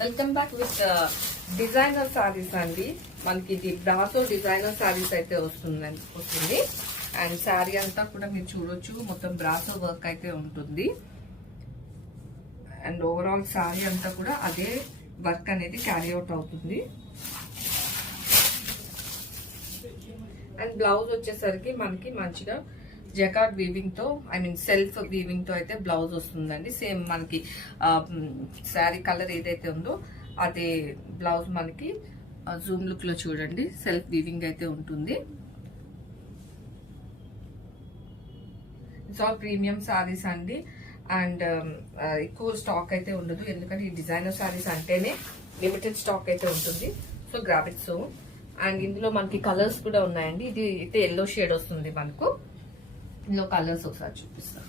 Welcome back with designer saris అండి. మనకి ఇది బ్రాసో డిజైనర్ సారీస్ అయితే వస్తుంది. అండ్ శారీ అంతా కూడా మీరు చూడొచ్చు, మొత్తం బ్రాసో వర్క్ అయితే ఉంటుంది. అండ్ ఓవరాల్ శారీ అంతా కూడా అదే వర్క్ అనేది క్యారీ అవుట్ అవుతుంది. అండ్ బ్లౌజ్ వచ్చేసరికి మనకి మంచిగా జకార్డ్ వీవింగ్ తో, ఐ మీన్ సెల్ఫ్ వీవింగ్ తో అయితే బ్లౌజ్ వస్తుందండి. సేమ్ మనకి శారీ కలర్ ఏదైతే ఉందో అదే బ్లౌజ్ మనకి జూమ్ లుక్ లో చూడండి సెల్ఫ్ వీవింగ్ అయితే ఉంటుంది. ఇట్స్ ఆల్ ప్రీమియం సారీస్ అండి. అండ్ ఎక్కువ స్టాక్ అయితే ఉండదు, ఎందుకంటే ఈ డిజైనర్ సారీస్ అంటేనే లిమిటెడ్ స్టాక్ అయితే ఉంటుంది. So grab it soon. And ఇందులో మనకి కలర్స్ కూడా ఉన్నాయండి. ఇది అయితే ఎల్లో షేడ్ వస్తుంది మనకు. ఇందులో కలర్స్ ఒకసారి చూపిస్తాను.